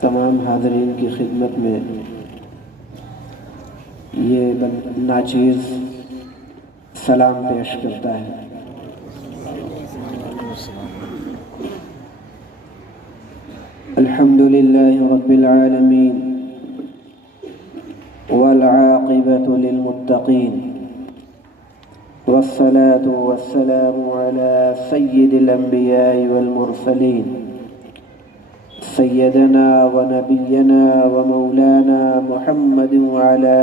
تمام حاضرین کی خدمت میں یہ ناچیز سلام پیش کرتا ہے۔ الحمد للہ رب العالمین والعاقبۃ للمتقین والصلاة والسلام على سید الانبیاء والمرسلین سیدنا ونبینا ومولانا محمد وعلى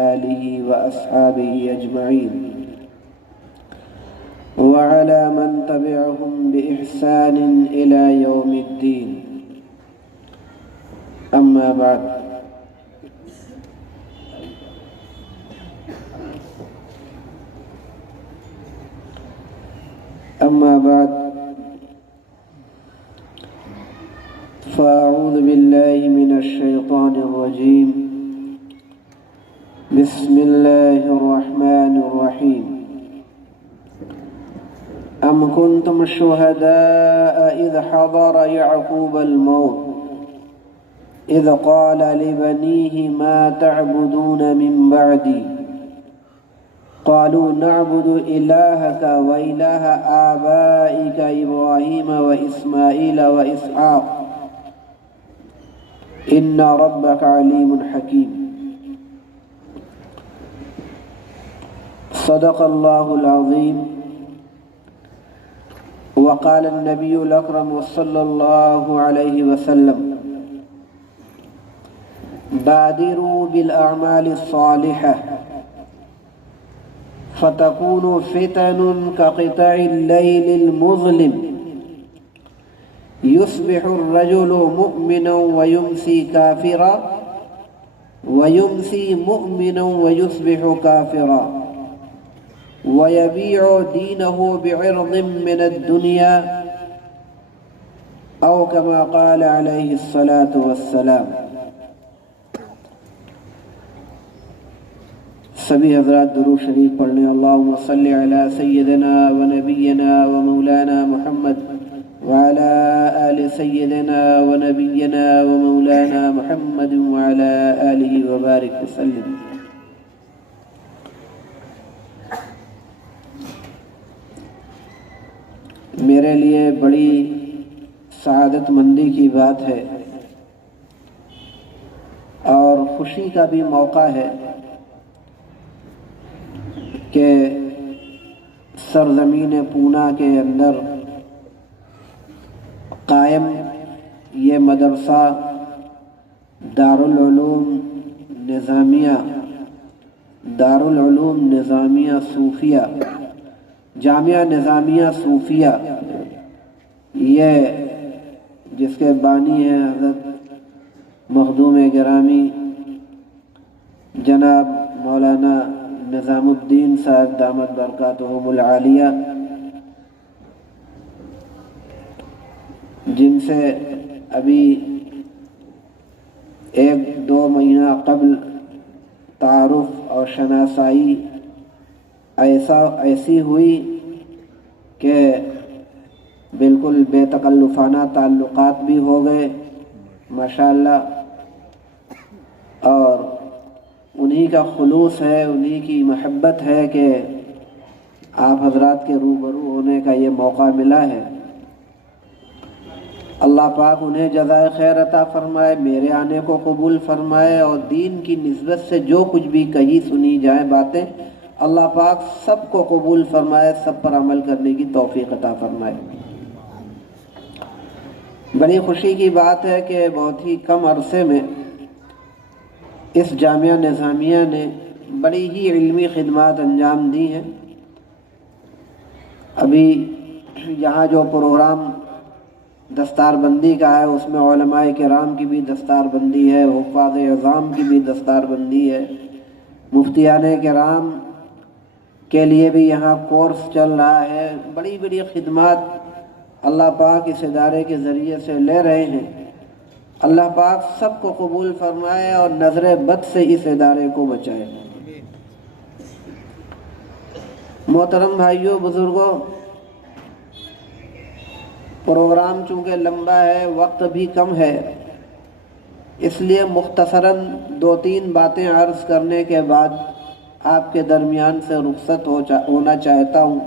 آلہ واصحابہ اجمعین وعلى من تبعهم بإحسان إلى يوم الدين، أما بعد فأعوذ بالله من الشيطان الرجيم، بسم الله الرحمن الرحيم. أم كنتم شهداء إذ حضر يعقوب الموت إذ قال لبنيه ما تعبدون من بعدي قالوا نعبد إلهك وإله آبائك إبراهيم وإسماعيل وإسحاق إن ربك عليم حكيم. صدق الله العظيم. وقال النبي الأكرم صلى الله عليه وسلم: بادروا بالأعمال الصالحة فتكون فتن كقطع الليل المظلم يصبح الرجل مؤمنا ويمسي كافرا ويمسي مؤمنا ويصبح كافرا ويبيع دينه بعرض من الدنيا أو كما قال عليه الصلاة والسلام. سبھی حضرات درود شریف پڑھنے اللہم صلی علی سیدنا و نبینا و مولانا محمد وعلى آل سيدنا ونبينا ومولانا محمد وعلى آله وبارك وسلم. میرے لیے بڑی سعادت مندی کی بات ہے اور خوشی کا بھی موقع ہے کہ سرزمین پونا کے اندر قائم یہ مدرسہ دارالعلوم نظامیہ صوفیہ جامعہ نظامیہ صوفیہ، یہ جس کے بانی ہیں حضرت مخدوم گرامی جناب مولانا نظام الدین صاحب دامت برکاتہم العالیہ، جن سے ابھی 1-2 مہینہ قبل تعارف اور شناسائی ایسی ہوئی کہ بالکل بے تکلفانہ تعلقات بھی ہو گئے ماشاءاللہ، اور انہی کا خلوص ہے، انہی کی محبت ہے کہ آپ حضرات کے روبرو ہونے کا یہ موقع ملا ہے۔ اللہ پاک انہیں جزائے خیر عطا فرمائے، میرے آنے کو قبول فرمائے، اور دین کی نسبت سے جو کچھ بھی کہی سنی جائیں باتیں اللہ پاک سب کو قبول فرمائے، سب پر عمل کرنے کی توفیق عطا فرمائے۔ بڑی خوشی کی بات ہے کہ بہت ہی کم عرصے میں اس جامعہ نظامیہ نے بڑی ہی علمی خدمات انجام دی ہیں۔ ابھی یہاں جو پروگرام دستار بندی کا ہے اس میں علماء کرام کی بھی دستار بندی ہے، حفاظ اعظام کی بھی دستار بندی ہے، مفتیان کرام کے لیے بھی یہاں کورس چل رہا ہے۔ بڑی بڑی خدمات اللہ پاک اس ادارے کے ذریعے سے لے رہے ہیں۔ اللہ پاک سب کو قبول فرمائے اور نظر بد سے اس ادارے کو بچائے۔ محترم بھائیوں، بزرگوں، پروگرام چونکہ لمبا ہے، وقت بھی کم ہے، اس لیے مختصراً 2-3 باتیں عرض کرنے کے بعد آپ کے درمیان سے رخصت ہونا چاہتا ہوں۔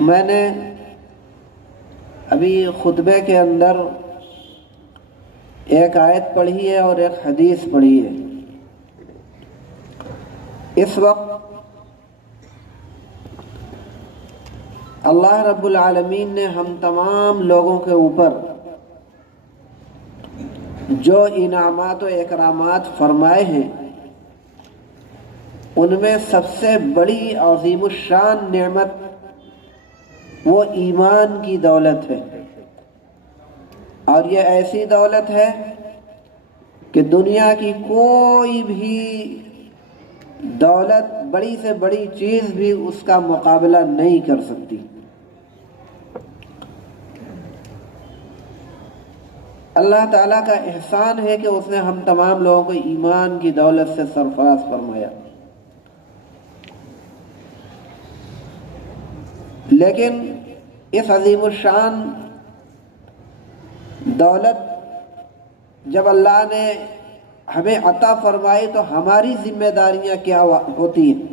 میں نے ابھی خطبے کے اندر ایک آیت پڑھی ہے اور ایک حدیث پڑھی ہے۔ اس وقت اللہ رب العالمین نے ہم تمام لوگوں کے اوپر جو انعامات و اکرامات فرمائے ہیں، ان میں سب سے بڑی عظیم الشان نعمت وہ ایمان کی دولت ہے، اور یہ ایسی دولت ہے کہ دنیا کی کوئی بھی دولت، بڑی سے بڑی چیز بھی اس کا مقابلہ نہیں کر سکتی۔ اللہ تعالیٰ کا احسان ہے کہ اس نے ہم تمام لوگوں کو ایمان کی دولت سے سرفراز فرمایا۔ لیکن اس عظیم الشان دولت جب اللہ نے ہمیں عطا فرمائی تو ہماری ذمہ داریاں کیا ہوتی ہیں؟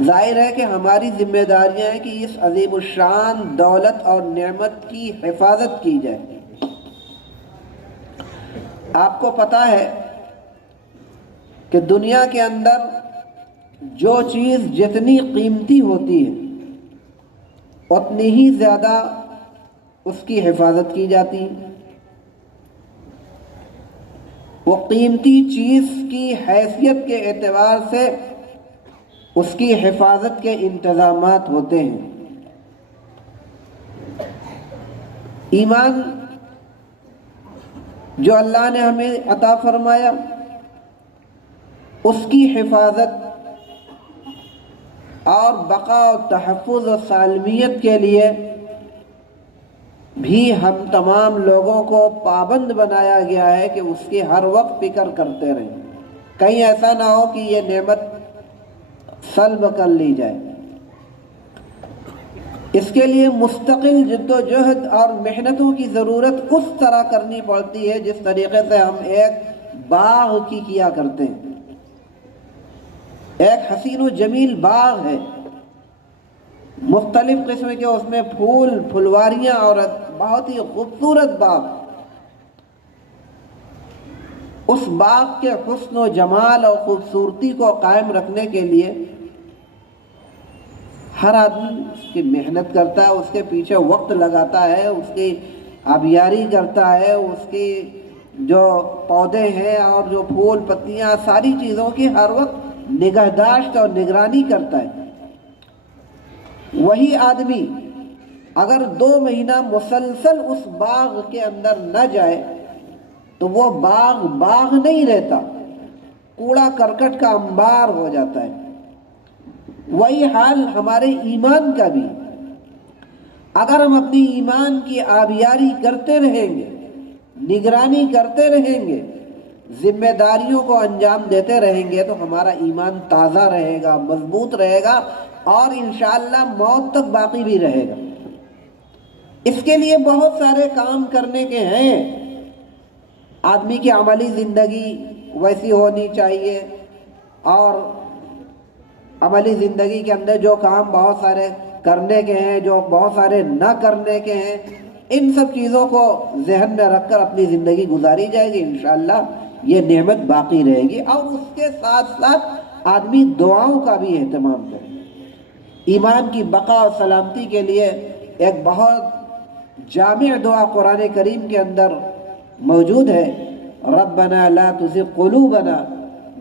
ظاہر ہے کہ ہماری ذمہ داریاں ہیں کہ اس عظیم الشان دولت اور نعمت کی حفاظت کی جائے۔ آپ کو پتہ ہے کہ دنیا کے اندر جو چیز جتنی قیمتی ہوتی ہے اتنی ہی زیادہ اس کی حفاظت کی جاتی ہے۔ وہ قیمتی چیز کی حیثیت کے اعتبار سے اس کی حفاظت کے انتظامات ہوتے ہیں۔ ایمان جو اللہ نے ہمیں عطا فرمایا، اس کی حفاظت اور بقا و تحفظ و سالمیت کے لیے بھی ہم تمام لوگوں کو پابند بنایا گیا ہے کہ اس کی ہر وقت فکر کرتے رہیں، کہیں ایسا نہ ہو کہ یہ نعمت سلب کر لی جائے۔ اس کے لیے مستقل جد و جہد اور محنتوں کی ضرورت اس طرح کرنی پڑتی ہے جس طریقے سے ہم ایک باغ کی کیا کرتے ہیں۔ ایک حسین و جمیل باغ ہے، مختلف قسم کے اس میں پھول پھلواریاں اور بہت ہی خوبصورت باغ۔ اس باغ کے حسن و جمال اور خوبصورتی کو قائم رکھنے کے لیے ہر آدمی اس کی محنت کرتا ہے، اس کے پیچھے وقت لگاتا ہے، اس کی آبیاری کرتا ہے، اس کی جو پودے ہیں اور جو پھول پتیاں ساری چیزوں کی ہر وقت نگہداشت اور نگرانی کرتا ہے۔ وہی آدمی اگر 2 مہینہ مسلسل اس باغ کے اندر نہ جائے تو وہ باغ نہیں رہتا، کوڑا کرکٹ کا انبار ہو جاتا ہے۔ وہی حال ہمارے ایمان کا بھی۔ اگر ہم اپنی ایمان کی آبیاری کرتے رہیں گے، نگرانی کرتے رہیں گے، ذمہ داریوں کو انجام دیتے رہیں گے تو ہمارا ایمان تازہ رہے گا، مضبوط رہے گا اور انشاءاللہ موت تک باقی بھی رہے گا۔ اس کے لیے بہت سارے کام کرنے کے ہیں۔ آدمی کی عملی زندگی ویسی ہونی چاہیے، اور عملی زندگی کے اندر جو کام بہت سارے کرنے کے ہیں، جو بہت سارے نہ کرنے کے ہیں، ان سب چیزوں کو ذہن میں رکھ کر اپنی زندگی گزاری جائے گی، انشاءاللہ یہ نعمت باقی رہے گی۔ اور اس کے ساتھ ساتھ آدمی دعاؤں کا بھی اہتمام کرے۔ ایمان کی بقا اور سلامتی کے لیے ایک بہت جامع دعا قرآن کریم کے اندر موجود ہے، ربنا لا تزغ قلوبنا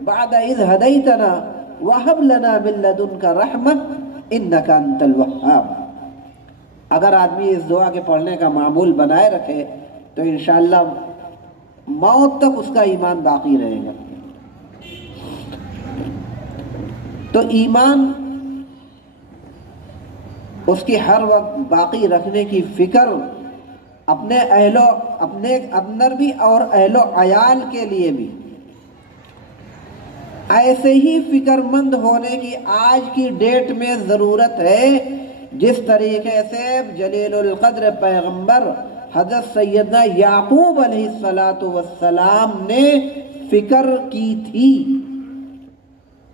بعد اذ ہدیتنا وہب لنا من لدنک رحمہ انک انت الوہاب۔ اگر آدمی اس دعا کے پڑھنے کا معمول بنائے رکھے تو انشاءاللہ موت تک اس کا ایمان باقی رہے گا۔ تو ایمان اس کی ہر وقت باقی رکھنے کی فکر اپنے اندر بھی اور اہل و عیال کے لیے بھی ایسے ہی فکر مند ہونے کی آج کی ڈیٹ میں ضرورت ہے جس طریقے سے جلیل القدر پیغمبر حضرت سیدنا یعقوب علیہ السلام نے فکر کی تھی،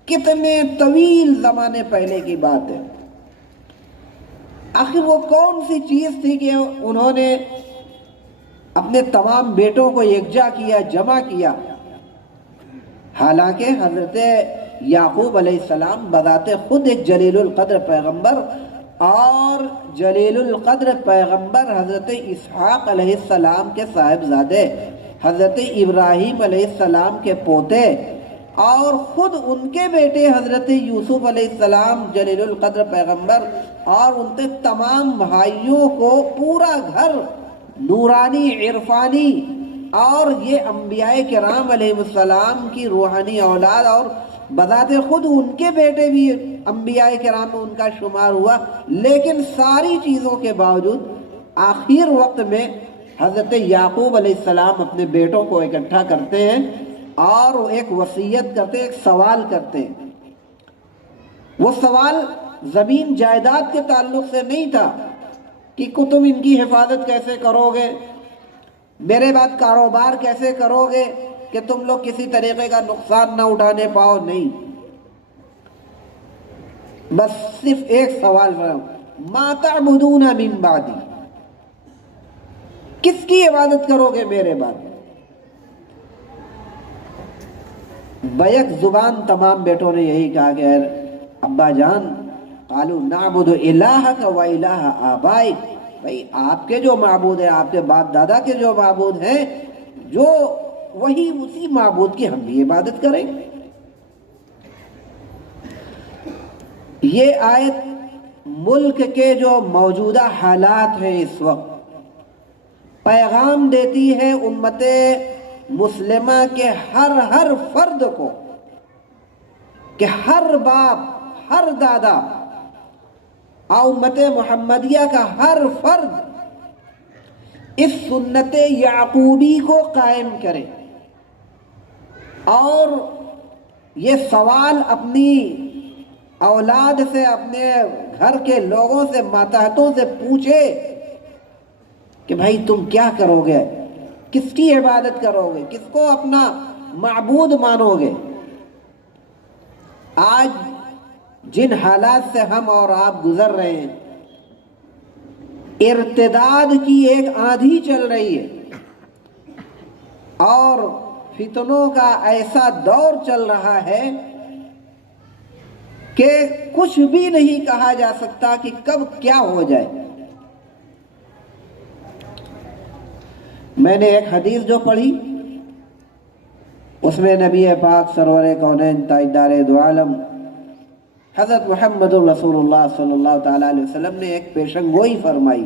کتنے طویل زمانے پہلے کی بات ہے۔ آخر وہ کون سی چیز تھی کہ انہوں نے اپنے تمام بیٹوں کو یکجا کیا، جمع کیا؟ حالانکہ حضرت یعقوب علیہ السلام بذات خود ایک جلیل القدر پیغمبر، اور جلیل القدر پیغمبر حضرت اسحاق علیہ السلام کے صاحبزادے، حضرت ابراہیم علیہ السلام کے پوتے، اور خود ان کے بیٹے حضرت یوسف علیہ السلام جلیل القدر پیغمبر، اور ان کے تمام بھائیوں کو پورا گھر نورانی، عرفانی، اور یہ انبیاء کرام علیہ السلام کی روحانی اولاد، اور بذات خود ان کے بیٹے بھی انبیاء کرام میں ان کا شمار ہوا۔ لیکن ساری چیزوں کے باوجود آخر وقت میں حضرت یعقوب علیہ السلام اپنے بیٹوں کو اکٹھا کرتے ہیں اور ایک وصیت کرتے ہیں، ایک سوال کرتے ہیں۔ وہ سوال زمین جائیداد کے تعلق سے نہیں تھا کہ تم ان کی حفاظت کیسے کرو گے، میرے بعد کاروبار کیسے کرو گے کہ تم لوگ کسی طریقے کا نقصان نہ اٹھانے پاؤ، نہیں، بس صرف ایک سوال ہے، ما تعبدون من بعدی، کس کی عبادت کرو گے میرے بعد؟ بیک زبان تمام بیٹوں نے یہی کہا کہ ابا جان، قالوا نعبد الہک و الہ آبائک، بھائی آپ کے جو معبود ہیں، آپ کے باپ دادا کے جو معبود ہیں، جو وہی اسی معبود کی ہم بھی عبادت کریں۔ یہ آیت ملک کے جو موجودہ حالات ہیں اس وقت پیغام دیتی ہے امت مسلمہ کے ہر فرد کو کہ ہر باپ، ہر دادا اور امت محمدیہ کا ہر فرد اس سنت یعقوبی کو قائم کرے، اور یہ سوال اپنی اولاد سے، اپنے گھر کے لوگوں سے، ماتحتوں سے پوچھے کہ بھائی تم کیا کرو گے، کس کی عبادت کرو گے، کس کو اپنا معبود مانو گے؟ آج جن حالات سے ہم اور آپ گزر رہے ہیں، ارتداد کی ایک آندھی چل رہی ہے، اور فتنوں کا ایسا دور چل رہا ہے کہ کچھ بھی نہیں کہا جا سکتا کہ کب کیا ہو جائے۔ میں نے ایک حدیث جو پڑھی، اس میں نبی پاک سرور کونین تاجدار دو عالم حضرت محمد رسول اللہ صلی اللہ تعالیٰ علیہ وسلم نے ایک پیشن گوئی فرمائی،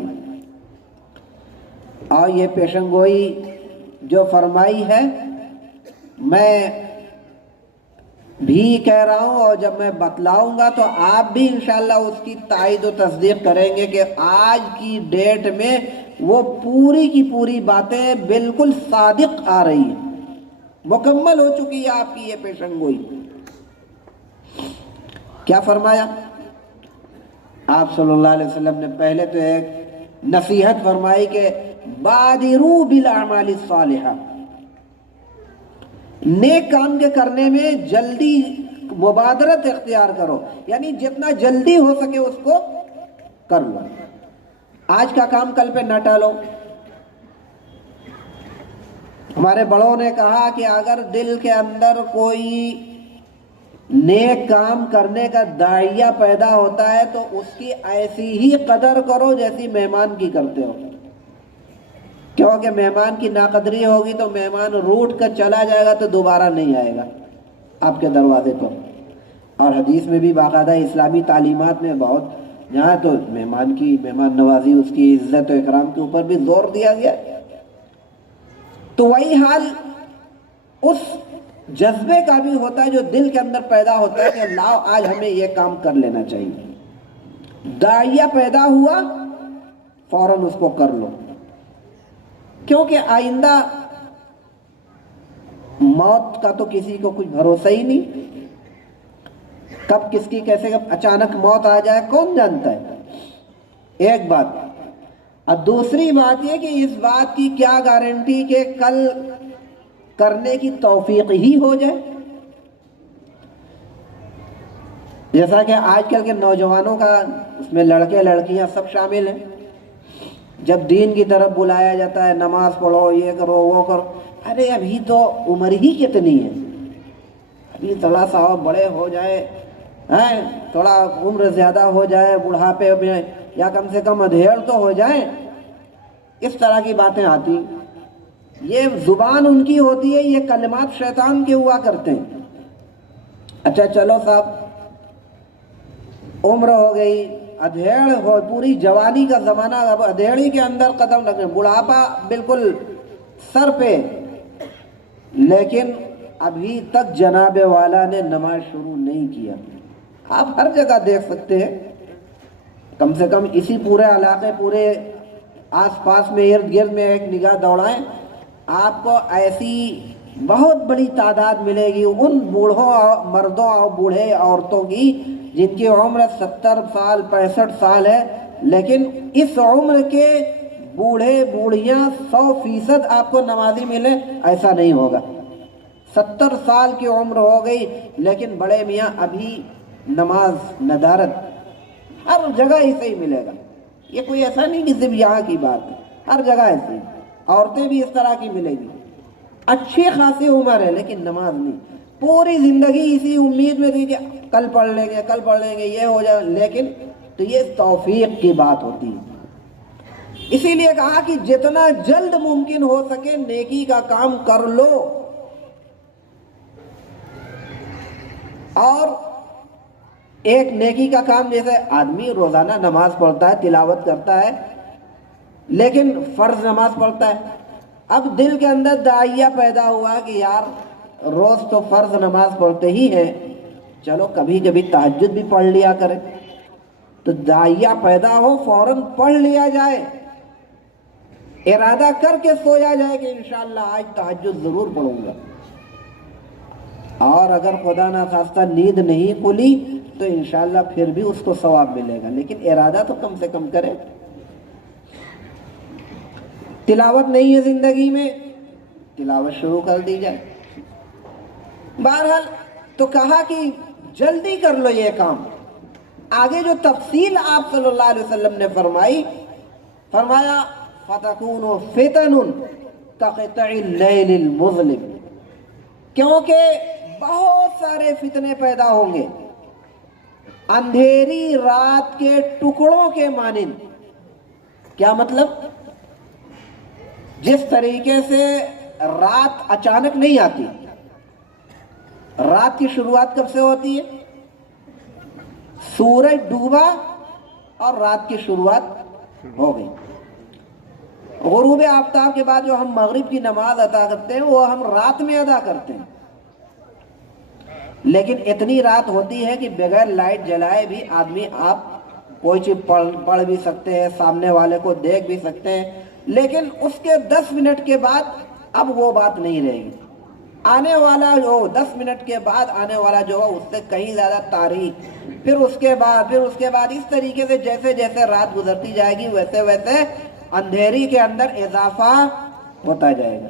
اور یہ پیشن گوئی جو فرمائی ہے میں بھی کہہ رہا ہوں، اور جب میں بتلاؤں گا تو آپ بھی انشاءاللہ اس کی تائید و تصدیق کریں گے کہ آج کی ڈیٹ میں وہ پوری کی پوری باتیں بالکل صادق آ رہی ہیں، مکمل ہو چکی ہے آپ کی یہ پیشن گوئی۔ کیا فرمایا آپ صلی اللہ علیہ وسلم نے؟ پہلے تو ایک نصیحت فرمائی کہ بادروا بالاعمال الصالحہ، نیک کام کے کرنے میں جلدی مبادرت اختیار کرو، یعنی جتنا جلدی ہو سکے اس کو کر لو، آج کا کام کل پہ نہ ٹالو۔ ہمارے بڑوں نے کہا کہ اگر دل کے اندر کوئی نیک کام کرنے کا داعیہ پیدا ہوتا ہے تو اس کی ایسی ہی قدر کرو جیسی مہمان کی کرتے ہو، کیونکہ مہمان کی ناقدری ہوگی تو مہمان روٹ کر چلا جائے گا تو دوبارہ نہیں آئے گا آپ کے دروازے پر۔ اور حدیث میں بھی باقاعدہ اسلامی تعلیمات میں بہت یہاں تو مہمان نوازی، اس کی عزت و اکرام کے اوپر بھی زور دیا گیا۔ تو وہی حال اس جذبے کا بھی ہوتا ہے جو دل کے اندر پیدا ہوتا ہے کہ اللہ آج ہمیں یہ کام کر لینا چاہیے، داعیہ پیدا ہوا فوراً اس کو کر لو، کیونکہ آئندہ موت کا تو کسی کو کچھ بھروسہ ہی نہیں، کب کس کی کیسے کب اچانک موت آ جائے کون جانتا ہے۔ ایک بات. اب دوسری بات یہ کہ اس بات کی کیا گارنٹی کہ کل کرنے کی توفیق ہی ہو جائے. جیسا کہ آج کل کے نوجوانوں کا اس میں لڑکے لڑکیاں سب شامل ہیں. جب دین کی طرف بلایا جاتا ہے نماز پڑھو یہ کرو وہ کرو، ارے ابھی تو عمر ہی کتنی ہے، ابھی تھوڑا سا بڑے ہو جائے، تھوڑا عمر زیادہ ہو جائے بڑھاپے میں، یا کم سے کم ادھیڑ تو ہو جائیں. اس طرح کی باتیں آتی. یہ زبان ان کی ہوتی ہے، یہ کلمات شیطان کے ہوا کرتے ہیں. اچھا چلو صاحب، عمر ہو گئی، ادھیڑ ہو، پوری جوانی کا زمانہ اب ادھیڑی کے اندر قدم رکھے، بڑھاپا بالکل سر پہ، لیکن ابھی تک جناب والا نے نماز شروع نہیں کیا. آپ ہر جگہ دیکھ سکتے ہیں، کم سے کم اسی پورے علاقے، پورے آس پاس میں ارد گرد میں ایک نگاہ دوڑائیں، آپ کو ایسی بہت بڑی تعداد ملے گی ان بوڑھوں مردوں اور بوڑھے عورتوں کی جن کی عمر 70 سال 65 سال ہے، لیکن اس عمر کے بوڑھے بوڑھیاں 100% آپ کو نمازی ملے، ایسا نہیں ہوگا. 70 سال کی عمر ہو گئی لیکن بڑے میاں ابھی نماز ندارت، ہر جگہ ایسے ہی ملے گا. یہ کوئی ایسا نہیں کہ صرف یہاں کی بات ہے، ہر جگہ ایسی. عورتیں بھی اس طرح کی ملے گی، اچھی خاصی عمر ہے لیکن نماز نہیں، پوری زندگی اسی امید میں تھی کہ کل پڑھ لیں گے کل پڑھ لیں گے یہ ہو جائے، لیکن تو یہ توفیق کی بات ہوتی ہے. اسی لیے کہا کہ جتنا جلد ممکن ہو سکے نیکی کا کام کر لو. اور ایک نیکی کا کام، جیسے آدمی روزانہ نماز پڑھتا ہے، تلاوت کرتا ہے، لیکن فرض نماز پڑھتا ہے. اب دل کے اندر داعیہ پیدا ہوا کہ یار روز تو فرض نماز پڑھتے ہی ہیں، چلو کبھی کبھی تہجد بھی پڑھ لیا کرے. تو داعیہ پیدا ہو فوراً پڑھ لیا جائے، ارادہ کر کے سویا جائے کہ انشاءاللہ آج تہجد ضرور پڑھوں گا. اور اگر خدا نخواستہ نیند نہیں کھلی تو انشاءاللہ پھر بھی اس کو ثواب ملے گا، لیکن ارادہ تو کم سے کم کرے. تلاوت نہیں ہے زندگی میں، تلاوت شروع کر دی جائے. بہرحال تو کہا کہ جلدی کر لو یہ کام. آگے جو تفصیل آپ صلی اللہ علیہ وسلم نے فرمایا فَتَكُونُ فِتَنٌ كَقِطَعِ اللَّيْلِ الْمُظْلِمِ، کیونکہ بہت سارے فتنے پیدا ہوں گے اندھیری رات کے ٹکڑوں کے مانند. کیا مطلب؟ جس طریقے سے رات اچانک نہیں آتی. رات کی شروعات کب سے ہوتی ہے؟ سورج ڈوبا اور رات کی شروعات ہو گئی. غروب آفتاب کے بعد جو ہم مغرب کی نماز ادا کرتے ہیں وہ ہم رات میں ادا کرتے ہیں، لیکن اتنی رات ہوتی ہے کہ بغیر لائٹ جلائے بھی آدمی آپ کوئی چیز پڑھ بھی سکتے ہیں، سامنے والے کو دیکھ بھی سکتے ہیں، لیکن اس کے 10 منٹ کے بعد اب وہ بات نہیں رہے گی. آنے والا جو 10 منٹ کے بعد آنے والا جو اس سے کہیں زیادہ تاریخ، پھر اس کے بعد اس طریقے سے جیسے جیسے رات گزرتی جائے گی ویسے ویسے اندھیری کے اندر اضافہ ہوتا جائے گا.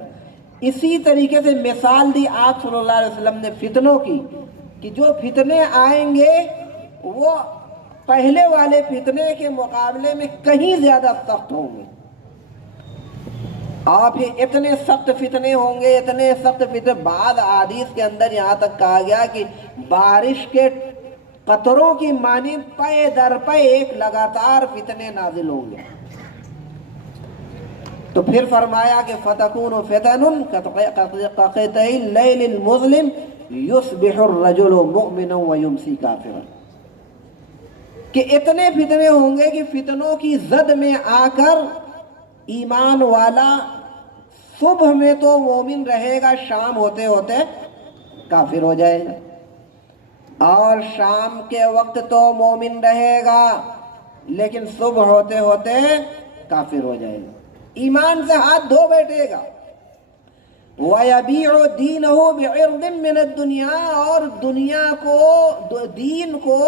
اسی طریقے سے مثال دی آپ صلی اللہ علیہ وسلم نے فتنوں کی، کہ جو فتنے آئیں گے وہ پہلے والے فتنے کے مقابلے میں کہیں زیادہ سخت ہوں گے. آپ یہ اتنے سخت فتنے ہوں گے، اتنے سخت فتنے، بعض احادیث کے اندر یہاں تک کہا گیا کہ بارش کے قطروں کی مانند پے در پے ایک لگاتار فتنے نازل ہوں گے. تو پھر فرمایا کہ فَتَكُونُ فِتَنٌ كَقِطَعِ اللَّيْلِ الْمُظْلِمِ يُصْبِحُ الرَّجُلُ مُؤْمِنًا وَيُمْسِي كَافِرًا، کہ اتنے فتنے ہوں گے کہ فتنوں کی زد میں آ کر ایمان والا صبح میں تو مومن رہے گا، شام ہوتے ہوتے کافر ہو جائے گا، اور شام کے وقت تو مومن رہے گا لیکن صبح ہوتے ہوتے کافر ہو جائے گا، ایمان سے ہاتھ دھو بیٹھے گا. وَيَبِيعُ دِينَهُ بِعِرْضٍ مِّنَ الدُّنْيَا، اور دین کو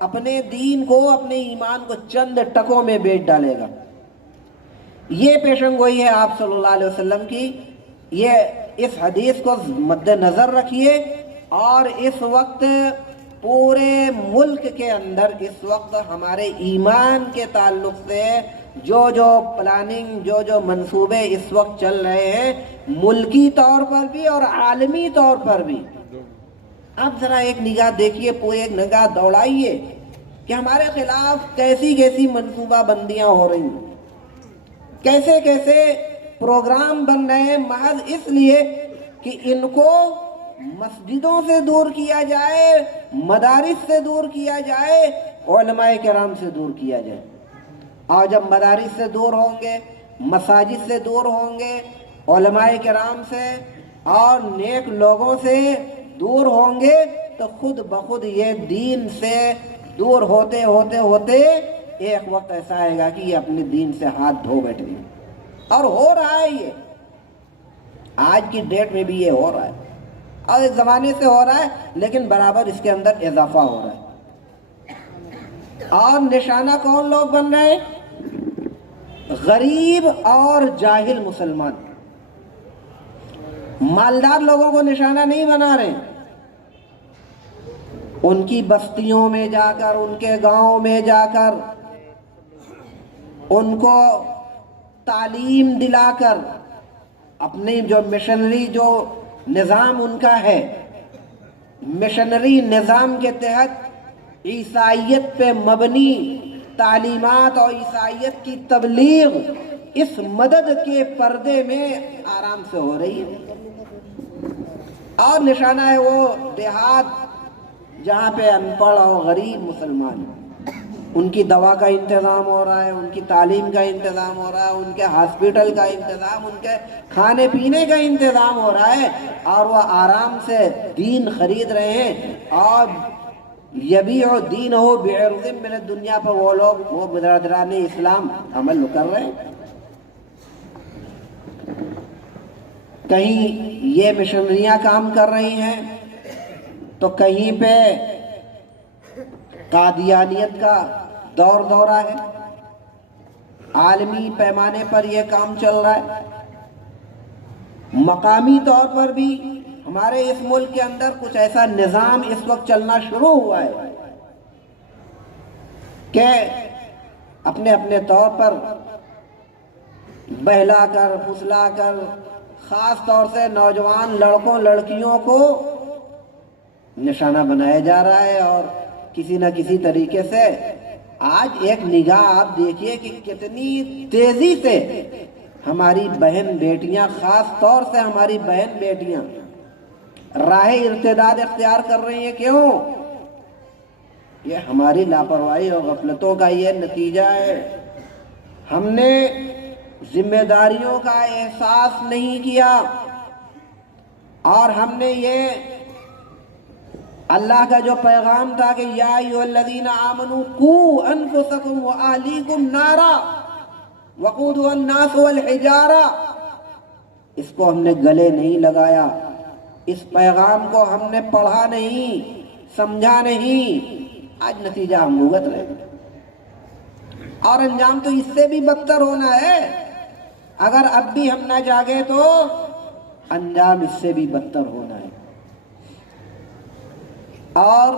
اپنے دین کو، اپنے ایمان کو چند ٹکوں میں بیچ ڈالے گا۔ یہ پیشن گوئی ہے آپ صلی اللہ علیہ وسلم کی۔ یہ اس حدیث کو مد نظر رکھیے، اور اس وقت پورے ملک کے اندر اس وقت ہمارے ایمان کے تعلق سے جو پلاننگ، جو منصوبے اس وقت چل رہے ہیں، ملکی طور پر بھی اور عالمی طور پر بھی، آپ ذرا ایک نگاہ دیکھیے، پورے ایک نگاہ دوڑائیے کہ ہمارے خلاف کیسی کیسی منصوبہ بندیاں ہو رہی ہیں، کیسے کیسے پروگرام بن رہے ہیں، محض اس لیے کہ ان کو مسجدوں سے دور کیا جائے، مدارس سے دور کیا جائے، علماء کرام سے دور کیا جائے۔ اور جب مدارس سے دور ہوں گے، مساجد سے دور ہوں گے، علماء کرام سے اور نیک لوگوں سے دور ہوں گے، تو خود بخود یہ دین سے دور ہوتے ہوتے ہوتے ایک وقت ایسا آئے گا کہ یہ اپنے دین سے ہاتھ دھو بیٹھیں گے۔ اور ہو رہا ہے، یہ آج کی ڈیٹ میں بھی یہ ہو رہا ہے، اور اس زمانے سے ہو رہا ہے، لیکن برابر اس کے اندر اضافہ ہو رہا ہے۔ اور نشانہ کون لوگ بن رہے ہیں؟ غریب اور جاہل مسلمان۔ مالدار لوگوں کو نشانہ نہیں بنا رہے، ان کی بستیوں میں جا کر، ان کے گاؤں میں جا کر، ان کو تعلیم دلا کر، اپنی جو مشنری جو نظام ان کا ہے، مشنری نظام کے تحت عیسائیت پہ مبنی تعلیمات اور عیسائیت کی تبلیغ اس مدد کے پردے میں آرام سے ہو رہی ہے۔ اور نشانہ ہے وہ دیہات جہاں پہ ان پڑھ اور غریب مسلمان، ان کی دوا کا انتظام ہو رہا ہے، ان کی تعلیم کا انتظام ہو رہا ہے، ان کے ہاسپٹل کا انتظام، ان کے کھانے پینے کا انتظام ہو رہا ہے، اور وہ آرام سے دین خرید رہے ہیں۔ اور یبیع دینہ بعرض من الدنیا پر وہ لوگ، وہ برادران اسلام عمل کر رہے ہیں۔ کہیں یہ مشنریاں کام کر رہی ہیں، تو کہیں پہ قادیانیت کا دورہ ہے، عالمی پیمانے پر یہ کام چل رہا ہے۔ مقامی طور پر بھی ہمارے اس ملک کے اندر کچھ ایسا نظام اس وقت چلنا شروع ہوا ہے کہ اپنے اپنے طور پر بہلا کر، پھسلا کر، خاص طور سے نوجوان لڑکوں لڑکیوں کو نشانہ بنایا جا رہا ہے۔ اور کسی نہ کسی طریقے سے آج ایک نگاہ آپ دیکھیے کہ کتنی تیزی سے ہماری بہن بیٹیاں، خاص طور سے ہماری بہن بیٹیاں راہ ارتداد اختیار کر رہی ہیں۔ کیوں؟ یہ ہماری لاپرواہی اور غفلتوں کا یہ نتیجہ ہے۔ ہم نے ذمہ داریوں کا احساس نہیں کیا، اور ہم نے یہ اللہ کا جو پیغام تھا کہ یا ایھا الذین آمنوا قوا انفسکم واہلیکم نارا وقودها الناس والحجارہ، اس کو ہم نے گلے نہیں لگایا، اس پیغام کو ہم نے پڑھا نہیں، سمجھا نہیں۔ آج نتیجہ ہم بھگت رہے ہیں، اور انجام تو اس سے بھی بدتر ہونا ہے۔ اگر اب بھی ہم نہ جاگے تو انجام اس سے بھی بدتر ہونا ہے۔ اور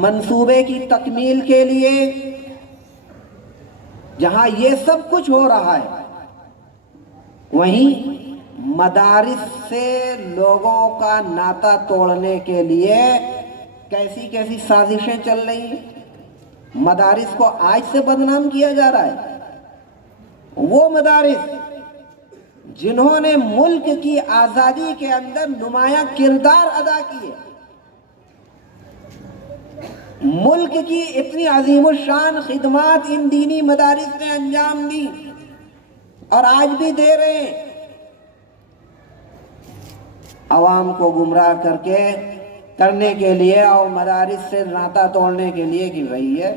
منصوبے کی تکمیل کے لیے جہاں یہ سب کچھ ہو رہا ہے، وہیں مدارس سے لوگوں کا ناطہ توڑنے کے لیے کیسی کیسی سازشیں چل رہی ہیں۔ مدارس کو آج سے بدنام کیا جا رہا ہے۔ وہ مدارس جنہوں نے ملک کی آزادی کے اندر نمایاں کردار ادا کیے، ملک کی اتنی عظیم الشان خدمات ان دینی مدارس نے انجام دی اور آج بھی دے رہے ہیں، عوام کو گمراہ کرنے کے لیے اور مدارس سے ناطہ توڑنے کے لیے کہ بھئی ہے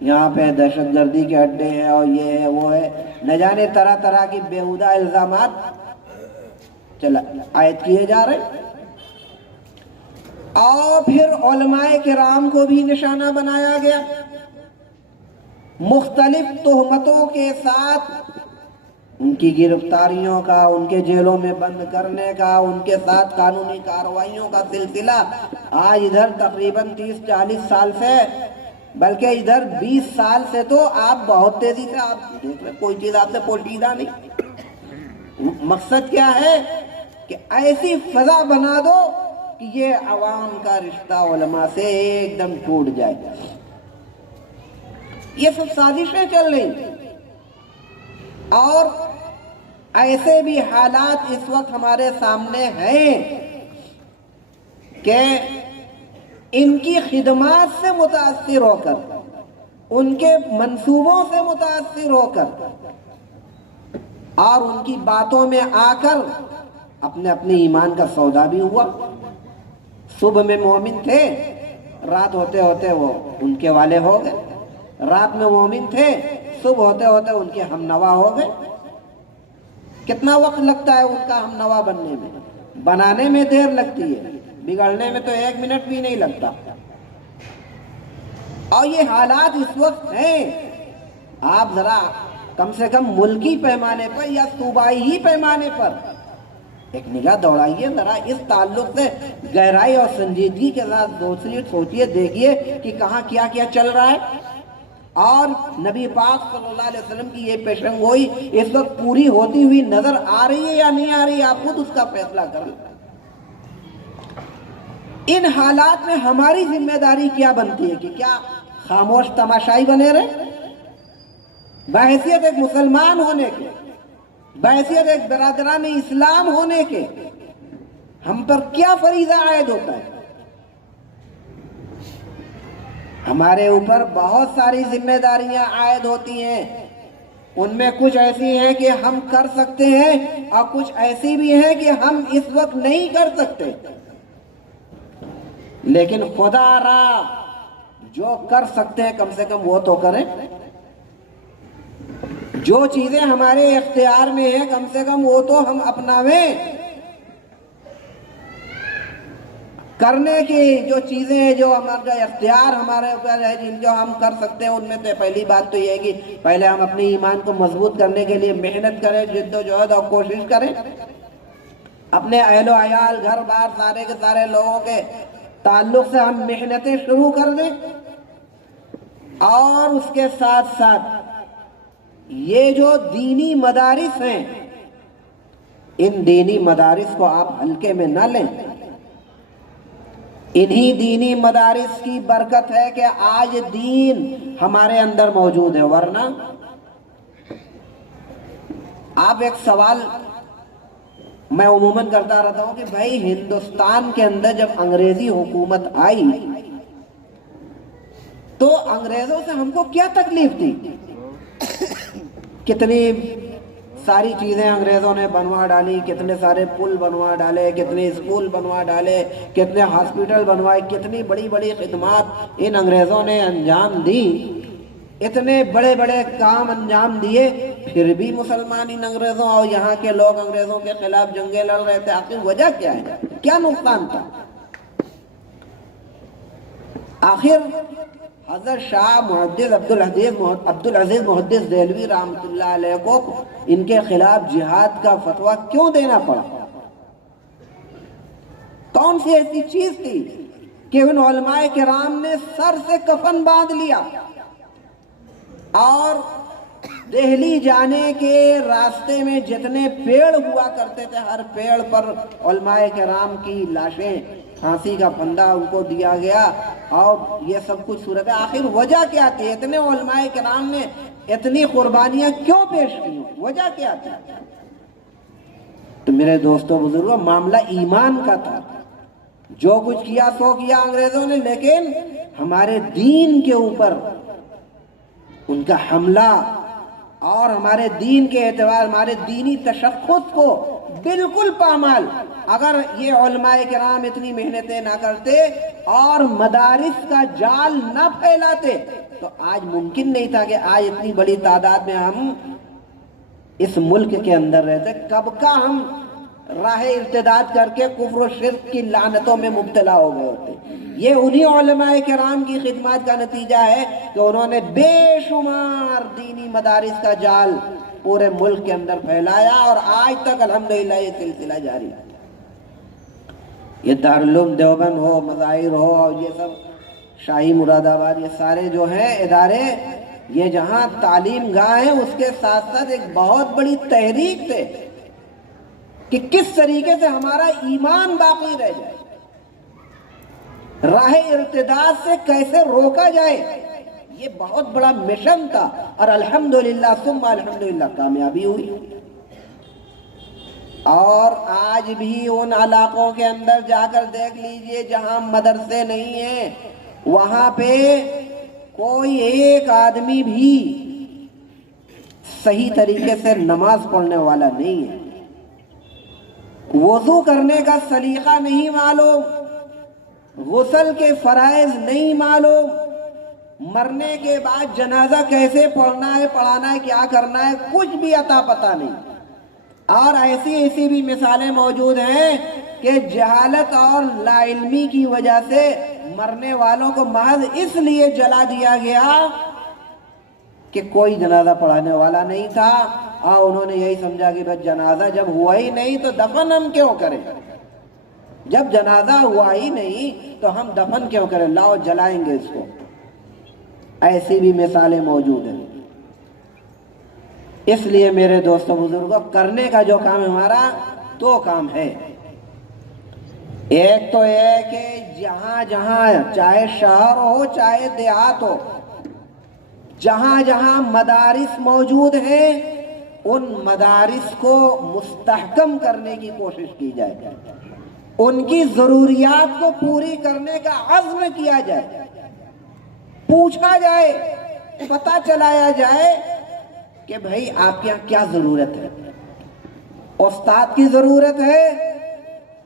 یہاں پہ دہشت گردی کے اڈے ہیں اور یہ ہے وہ ہے، نہ جانے طرح طرح کی بیہودہ الزامات عائد کیے جا رہے ہیں۔ اور پھر علماء کرام کو بھی نشانہ بنایا گیا، مختلف تہمتوں کے ساتھ ان کی گرفتاریوں کا، ان کے جیلوں میں بند کرنے کا، ان کے ساتھ قانونی کارروائیوں کا سلسلہ آج ادھر تقریباً 30-40 سال سے، بلکہ ادھر 20 سال سے تو آپ بہت تیزی سے آپ دیکھ رہے، کوئی چیز آپ سے پوشیدہ نہیں۔ مقصد کیا ہے کہ ایسی فضا بنا دو کہ یہ عوام کا رشتہ علماء سے ایک دم ٹوٹ جائے۔ یہ سب سازشیں چل رہی، اور ایسے بھی حالات اس وقت ہمارے سامنے ہیں کہ ان کی خدمات سے متاثر ہو کر، ان کے منصوبوں سے متاثر ہو کر اور ان کی باتوں میں آ کر اپنے ایمان کا سودا بھی ہوا۔ صبح میں مومن تھے، رات ہوتے ہوتے وہ ان کے والے ہو گئے، رات میں مومن تھے، صبح ہوتے ہوتے ان کے ہم نوا ہو گئے۔ کتنا وقت لگتا ہے ان کا ہم نوا بننے میں؟ بنانے میں دیر لگتی ہے، بگڑنے میں تو 1 منٹ بھی نہیں لگتا۔ اور یہ حالات اس وقت ہیں، آپ ذرا کم سے کم ملکی پیمانے پر یا صوبائی ہی پیمانے پر ایک نگاہ دوڑائیے، ذرا اس تعلق سے گہرائی اور سنجیدگی کے ساتھ سوچیے، دیکھیے کہ کہاں کیا کیا چل رہا ہے، اور نبی پاک صلی اللہ علیہ وسلم کی یہ پیشن گوئی اس وقت پوری ہوتی ہوئی نظر آ رہی ہے یا نہیں آ رہی ہے، آپ خود اس کا فیصلہ کریں۔ ان حالات میں ہماری ذمہ داری کیا بنتی ہے کہ کیا خاموش تماشائی بنے رہے؟ بحیثیت ایک مسلمان ہونے کے، بحیثیت ایک برادران اسلام ہونے کے، ہم پر کیا فریضہ عائد ہوتا ہے؟ ہمارے اوپر بہت ساری ذمہ داریاں عائد ہوتی ہیں، ان میں کچھ ایسی ہیں کہ ہم کر سکتے ہیں، اور کچھ ایسی بھی ہیں کہ ہم اس وقت نہیں کر سکتے، لیکن خدا را جو کر سکتے ہیں کم سے کم وہ تو کریں۔ جو چیزیں ہمارے اختیار میں ہیں کم سے کم وہ تو ہم اپناویں۔ کرنے کی جو چیزیں ہیں، جو ہمارا اختیار ہمارے اوپر ہے، جن جو ہم کر سکتے ہیں، ان میں سے پہلی بات تو یہ ہے کہ پہلے ہم اپنے ایمان کو مضبوط کرنے کے لیے محنت کریں، جد و جہد اور کوشش کریں، اپنے اہل و عیال، گھر بار، سارے کے سارے لوگوں کے تعلق سے ہم محنتیں شروع کر دیں، اور اس کے ساتھ ساتھ یہ جو دینی مدارس ہیں، ان دینی مدارس کو آپ ہلکے میں نہ لیں۔ انہی دینی مدارس کی برکت ہے کہ آج دین ہمارے اندر موجود ہے، ورنہ آپ ایک سوال میں عموماً کرتا رہتا ہوں کہ بھائی ہندوستان کے اندر جب انگریزی حکومت آئی تو انگریزوں سے ہم کو کیا تکلیف تھی؟ کتنی ساری چیزیں انگریزوں نے بنوا ڈالی، کتنے سارے پل بنوا ڈالے، کتنے اسکول بنوا ڈالے، کتنے ہاسپٹل بنوائے، کتنی بڑی بڑی خدمات ان انگریزوں نے انجام دی، اتنے بڑے بڑے کام انجام دیے، پھر بھی مسلمان ان انگریزوں اور یہاں کے لوگ انگریزوں کے خلاف جنگیں لڑ رہے تھے۔ آخر وجہ کیا ہے؟ کیا نقصان تھا؟ آخر حضرت شاہ محدث عبدالعزیز محدث دہلوی رحمۃ اللہ علیہ کو ان کے خلاف جہاد کا فتویٰ کیوں دینا پڑا؟ کون سی ایسی چیز تھی کہ ان علماء کرام نے سر سے کفن باندھ لیا اور دہلی جانے کے راستے میں جتنے پیڑ ہوا کرتے تھے، ہر پیڑ پر علماء کرام کی لاشیں، پھانسی کا پھندا ان کو دیا گیا، اور یہ سب کچھ صورت ہے۔ آخر وجہ کیا تھی؟ اتنے علماء کرام نے اتنی قربانیاں کیوں پیش کی؟ وجہ کیا تھی؟ تو میرے دوستوں بزرگوں، معاملہ ایمان کا تھا۔ جو کچھ کیا سو کیا انگریزوں نے، لیکن ہمارے دین کے اوپر ان کا حملہ اور ہمارے دین کے اعتبار، ہمارے دینی تشخص کو بالکل پامال، اگر یہ علماء کرام اتنی محنتیں نہ کرتے اور مدارس کا جال نہ پھیلاتے تو آج ممکن نہیں تھا کہ آج اتنی بڑی تعداد میں ہم اس ملک کے اندر رہتے۔ کب کا ہم راہ ارتداد کر کے کفر و شرک کی لعنتوں میں مبتلا ہو گئے ہوتے. یہ انہی علماء کرام کی خدمات کا نتیجہ ہے کہ انہوں نے بے شمار دینی مدارس کا جال پورے ملک کے اندر پھیلایا اور آج تک الحمدللہ یہ سلسلہ جاری ہے. یہ دارالعلوم دیوبند ہو، مظاہر ہو، اور یہ سب شاہی مراد آباد، یہ سارے جو ہیں ادارے، یہ جہاں تعلیم گاہ ہیں اس کے ساتھ ساتھ ایک بہت بڑی تحریک تھے کہ کس طریقے سے ہمارا ایمان باقی رہ جائے، راہ ارتداد سے کیسے روکا جائے. یہ بہت بڑا مشن تھا اور الحمدللہ ثم الحمدللہ کامیابی ہوئی. اور آج بھی ان علاقوں کے اندر جا کر دیکھ لیجئے جہاں مدرسے نہیں ہیں، وہاں پہ کوئی ایک آدمی بھی صحیح طریقے سے نماز پڑھنے والا نہیں ہے. وضو کرنے کا سلیقہ نہیں معلوم، غسل کے فرائض نہیں معلوم، مرنے کے بعد جنازہ کیسے پڑھنا ہے، پڑھانا ہے، کیا کرنا ہے، کچھ بھی عطا پتہ نہیں. اور ایسی بھی مثالیں موجود ہیں کہ جہالت اور لا علمی کی وجہ سے مرنے والوں کو محض اس لیے جلا دیا گیا کہ کوئی جنازہ پڑھانے والا نہیں تھا، اور انہوں نے یہی سمجھا کہ بس جنازہ جب ہوا ہی نہیں تو دفن ہم کیوں کریں، جب جنازہ ہوا ہی نہیں تو ہم دفن کیوں کریں، لاؤ جلائیں گے اس کو. ایسی بھی مثالیں موجود ہیں. اس لیے میرے دوستوں بزرگوں، کرنے کا جو کام ہمارا دو کام ہے. ایک تو یہ کہ جہاں جہاں چاہے شہر ہو چاہے دیہات ہو، جہاں جہاں مدارس موجود ہیں ان مدارس کو مستحکم کرنے کی کوشش کی جائے، ان کی ضروریات کو پوری کرنے کا عزم کیا جائے، پوچھا جائے، پتہ چلایا جائے کہ بھائی آپ کے یہاں کیا ضرورت ہے. استاد کی ضرورت ہے،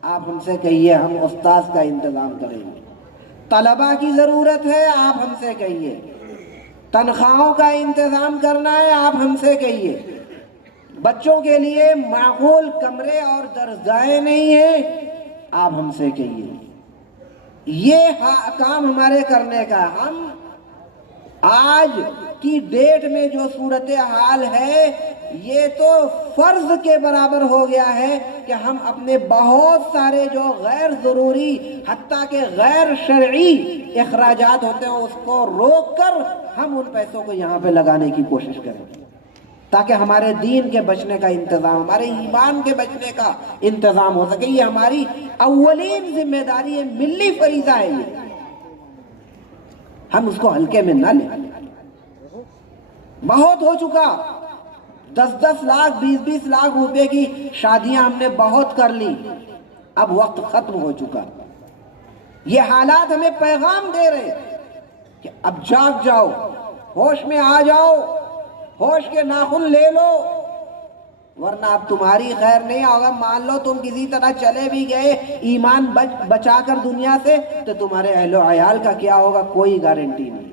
آپ ہم سے کہیے، ہم استاد کا انتظام کریں گے. طلبہ کی ضرورت ہے، آپ ہم سے کہیے. تنخواہوں کا انتظام کرنا ہے، آپ ہم سے کہیے. بچوں کے لیے معقول کمرے اور درسگاہیں نہیں ہیں، آپ ہم سے کہیے. یہ کام ہمارے کرنے کا. ہم آج کی ڈیٹ میں جو صورتحال ہے یہ تو فرض کے برابر ہو گیا ہے کہ ہم اپنے بہت سارے جو غیر ضروری حتیٰ کہ غیر شرعی اخراجات ہوتے ہیں اس کو روک کر ہم ان پیسوں کو یہاں پہ لگانے کی کوشش کریں تاکہ ہمارے دین کے بچنے کا انتظام، ہمارے ایمان کے بچنے کا انتظام ہو سکے. یہ ہماری اولین ذمہ داری ہے، ملی فریضہ ہے. یہ ہم اس کو ہلکے میں نہ لیں. بہت ہو چکا، 10-10 لاکھ 20-20 لاکھ روپے کی شادیاں ہم نے بہت کر لی. اب وقت ختم ہو چکا. یہ حالات ہمیں پیغام دے رہے کہ اب جاگ جاؤ، ہوش میں آ جاؤ، ہوش کے ناخن لے لو، ورنہ اب تمہاری خیر نہیں ہوگا. مان لو تم کسی طرح چلے بھی گئے ایمان بچا کر دنیا سے تو تمہارے اہل و عیال کا کیا ہوگا کوئی گارنٹی نہیں.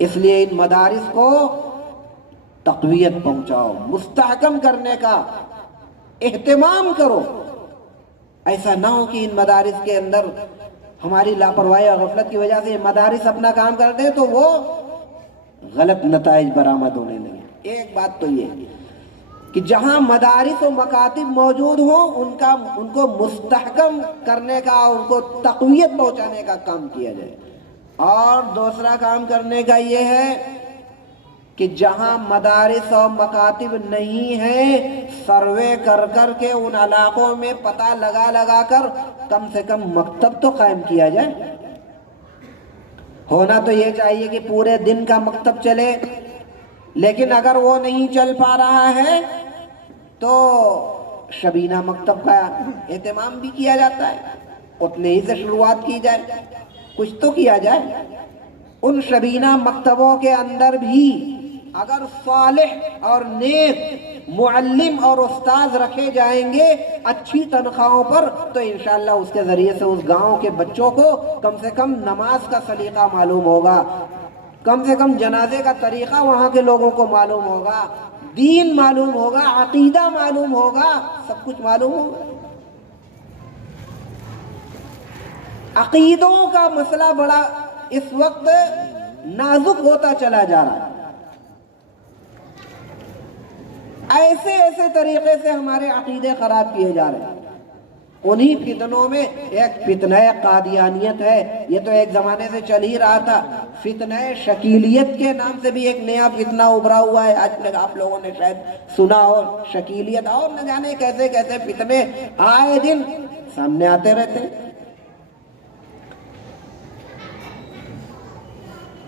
اس لیے ان مدارس کو تقویت پہنچاؤ، مستحکم کرنے کا اہتمام کرو. ایسا نہ ہو کہ ان مدارس کے اندر ہماری لاپرواہی اور غفلت کی وجہ سے یہ مدارس اپنا کام کرتے ہیں تو وہ غلط نتائج برآمد ہونے لگے. ایک بات تو یہ کہ جہاں مدارس و مکاتب موجود ہوں ان کو مستحکم کرنے کا، ان کو تقویت پہنچانے کا کام کیا جائے. اور دوسرا کام کرنے کا یہ ہے کہ جہاں مدارس اور مکاتب نہیں ہیں سروے کر کر کے ان علاقوں میں پتہ لگا کر کم سے کم مکتب تو قائم کیا جائے. ہونا تو یہ چاہیے کہ پورے دن کا مکتب چلے، لیکن اگر وہ نہیں چل پا رہا ہے تو شبینہ مکتب کا اہتمام بھی کیا جاتا ہے. اتنے ہی سے شروعات کی جائے، کچھ تو کیا جائے. ان شبینہ مکتبوں کے اندر بھی اگر صالح اور نیک معلم اور استاذ رکھے جائیں گے اچھی تنخواہوں پر تو انشاءاللہ اس کے ذریعے سے اس گاؤں کے بچوں کو کم سے کم نماز کا سلیقہ معلوم ہوگا، کم سے کم جنازے کا طریقہ وہاں کے لوگوں کو معلوم ہوگا، دین معلوم ہوگا، عقیدہ معلوم ہوگا، سب کچھ معلوم ہوگا۔ عقیدوں کا مسئلہ بڑا اس وقت نازک ہوتا چلا جا رہا ہے۔ ایسے ایسے طریقے سے ہمارے عقیدے خراب کیے جا رہے ہیں۔ انہی فتنوں میں ایک فتنہ قادیانیت ہے، یہ تو ایک زمانے سے چل ہی رہا تھا۔ فتنہ شکیلیت کے نام سے بھی ایک نیا فتنہ ابھرا ہوا ہے، آج تک آپ لوگوں نے شاید سنا ہو۔ شکیلیت اور نہ جانے کیسے کیسے فتنے آئے دن سامنے آتے رہتے ہیں۔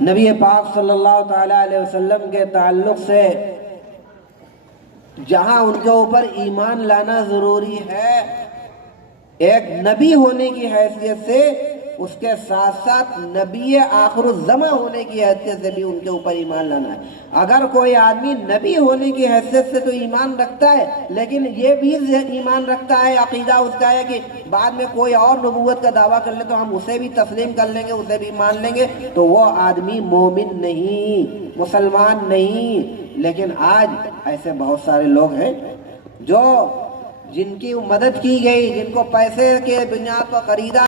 نبی پاک صلی اللہ تعالی علیہ وسلم کے تعلق سے جہاں ان کے اوپر ایمان لانا ضروری ہے ایک نبی ہونے کی حیثیت سے، اس کے ساتھ ساتھ نبی آخر الزماں ہونے کی حیثیت سے بھی ان کے اوپر ایمان لانا ہے۔ اگر کوئی آدمی نبی ہونے کی حیثیت سے تو ایمان رکھتا ہے، لیکن یہ بھی ایمان رکھتا ہے، عقیدہ اس کا ہے کہ بعد میں کوئی اور نبوت کا دعویٰ کر لے تو ہم اسے بھی تسلیم کر لیں گے، اسے بھی مان لیں گے، تو وہ آدمی مومن نہیں، مسلمان نہیں۔ لیکن آج ایسے بہت سارے لوگ ہیں جو جن کی مدد کی گئی، جن کو پیسے کے بنیاد پر خریدا